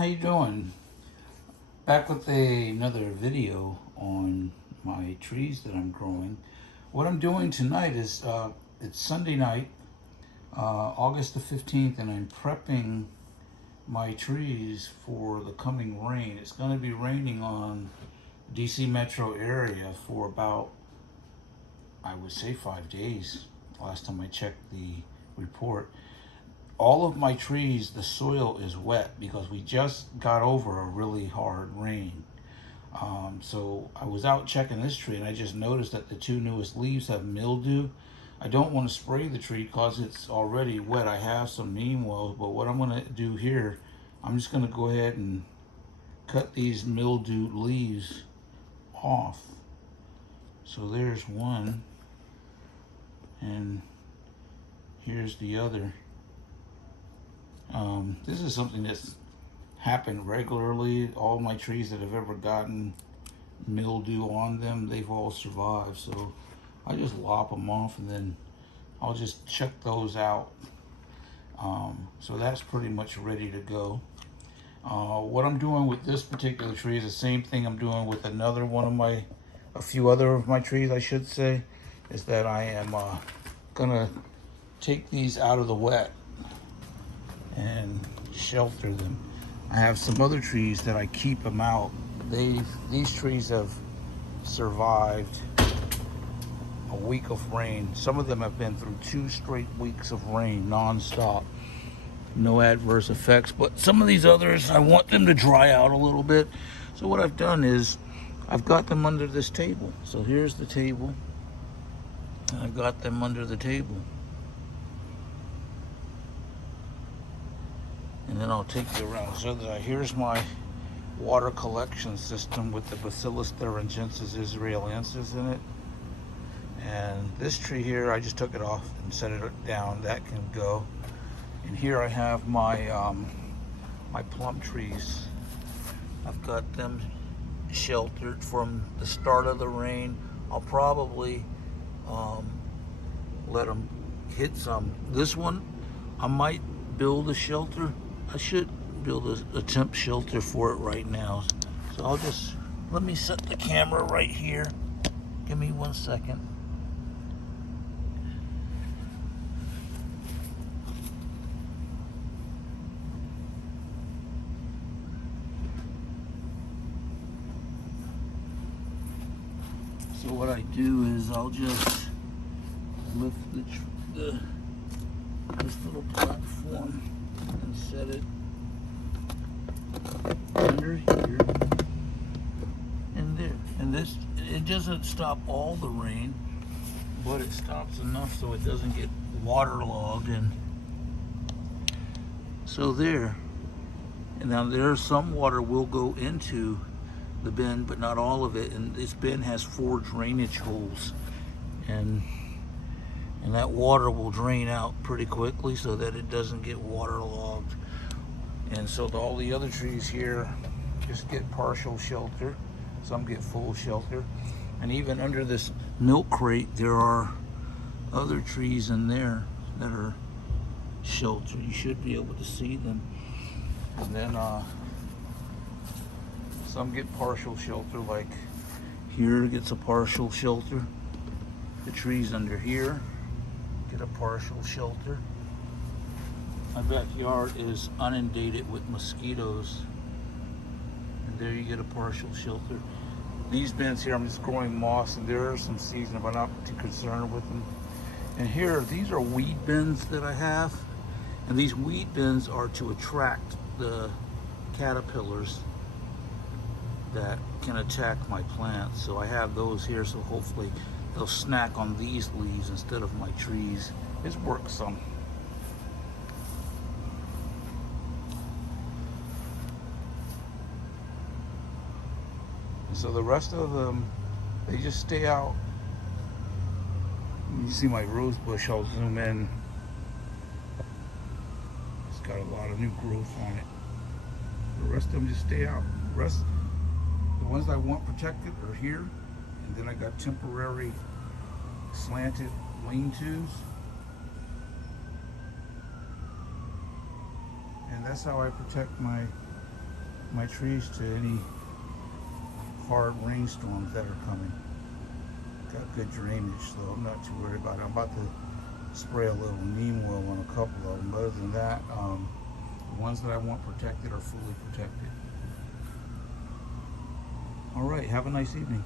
How you doing? Back with another video on my trees that I'm growing. What I'm doing tonight is it's Sunday night, August the 15th, and I'm prepping my trees for the coming rain. It's going to be raining on DC metro area for about, I would say, 5 days. Last time I checked the report. All of my trees, the soil is wet because we just got over a really hard rain. So I was out checking this tree and I just noticed that the two newest leaves have mildew. I don't want to spray the tree because it's already wet. I have some neem wells, but what I'm going to do here, I'm just going to go ahead and cut these mildewed leaves off. So there's one, and here's the other. This is something that's happened regularly. All my trees that have ever gotten mildew on them, they've all survived. So I just lop them off and then I'll just check those out. So that's pretty much ready to go. What I'm doing with this particular tree is the same thing I'm doing with another one of a few other of my trees, I should say, is that I am gonna take these out of the wet and shelter them. I have some other trees that I keep them out. These trees have survived a week of rain. Some of them have been through 2 straight weeks of rain non-stop. No adverse effects, but some of these others, I want them to dry out a little bit. So what I've done is I've got them under this table. So here's the table, and I've got them under the table. And then I'll take you around. So here's my water collection system with the Bacillus thuringiensis israelensis in it. And this tree here, I just took it off and set it down. That can go. And here I have my my plum trees. I've got them sheltered from the start of the rain. I'll probably let them hit some. This one, I might build a shelter. I should build a temp shelter for it right now. So I'll just, let me set the camera right here. Give me 1 second. So what I do is I'll just lift this little platform and set it under here and there. And this, it doesn't stop all the rain, but it stops enough so it doesn't get waterlogged. And so there. And now there's some water will go into the bin, but not all of it. And this bin has 4 drainage holes, and that water will drain out pretty quickly so that it doesn't get waterlogged. And so all the other trees here just get partial shelter, some get full shelter. And even under this milk crate, there are other trees in there that are sheltered. You should be able to see them. And then some get partial shelter, like here gets a partial shelter. The trees under here get a partial shelter. My backyard is inundated with mosquitoes, and there you get a partial shelter. These bins here, I'm just growing moss, and there are some seeds, but I'm not too concerned with them. And here, these are weed bins that I have, and these weed bins are to attract the caterpillars that can attack my plants. So I have those here, so hopefully they'll snack on these leaves instead of my trees. It's worked some. And so the rest of them, they just stay out. You see my rose bush, I'll zoom in. It's got a lot of new growth on it. The rest of them just stay out. The ones I want protected are here, and then I got temporary slanted lean-tos. And that's how I protect my my trees to any hard rainstorms that are coming. Got good drainage, so I'm not too worried about it. I'm about to spray a little neem oil on a couple of them. But other than that, the ones that I want protected are fully protected. All right, have a nice evening.